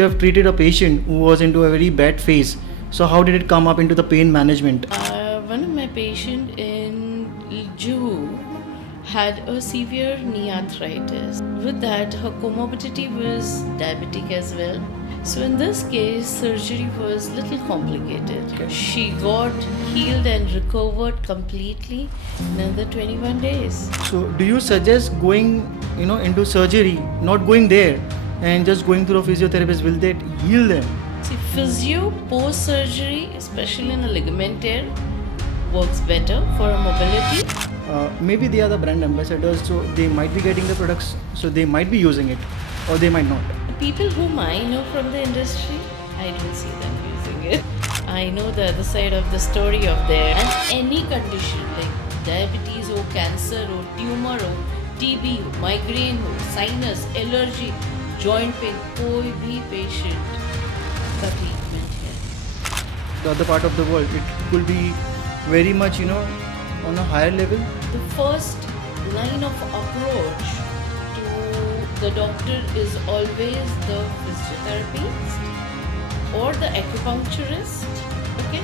You have treated a patient who was into a very bad phase. So how did it come up into the pain management? One of my patient in Juhu had a severe knee arthritis. With that, her comorbidity was diabetic as well. So in this case, surgery was little complicated. Okay. She got healed and recovered completely in another 21 days. So do you suggest going, into surgery, not going there and just going through a physiotherapist? Will that heal them? See, physio post-surgery, especially in a ligament tear, works better for mobility. Maybe they are the brand ambassadors, so they might be getting the products, so they might be using it, or they might not. The people whom I know from the industry, I don't see them using it. I know the other side of the story of there. And any condition like diabetes or cancer or tumor or TB हो, migraine हो, sinus, allergy, joint pain, कोई भी patient का treatment है. The other part of the world, it could be very much, on a higher level. The first line of approach to the doctor is always the physiotherapist or the acupuncturist, okay?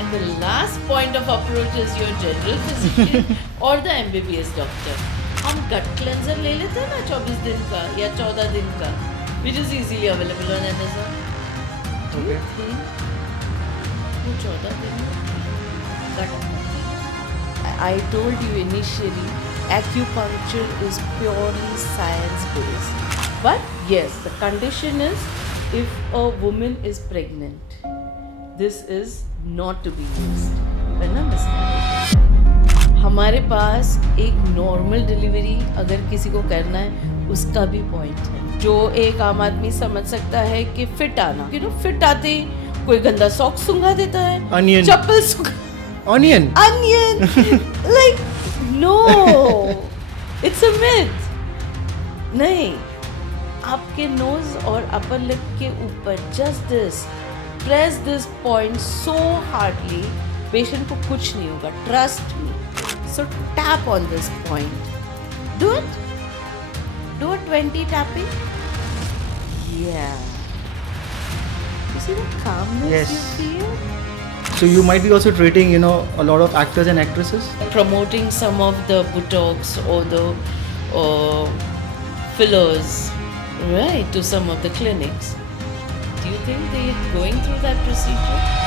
And the last point of approach is your general physician or the MBBS doctor. हम gut cleanser ले लेते हैं ना 24 दिन का या 14 दिन का, which is easily available on Amazon. Do you think वो 14 दिन में gut I told you initially, acupuncture is purely science-based. But yes, the condition is if a woman is pregnant, this is not to be used. है ना miscarriage? हमारे पास एक normal delivery अगर किसी को करना है उसका भी पॉइंट है जो एक आम आदमी समझ सकता है कि फिट आना फिट आते ही कोई गंदा सॉक्स सुंघा देता है Onion. Chappal सुंघा Onion. like no it's a myth नहीं आपके नोज और अपर लिप के ऊपर just this press this point so hardly patient को कुछ नहीं होगा trust me so tap on this point do a 20 tapping yeah you see the calmness Yes. you feel. So you might be also treating, a lot of actors and actresses. Promoting some of the Botox or the fillers, right, to some of the clinics. Do you think they're going through that procedure?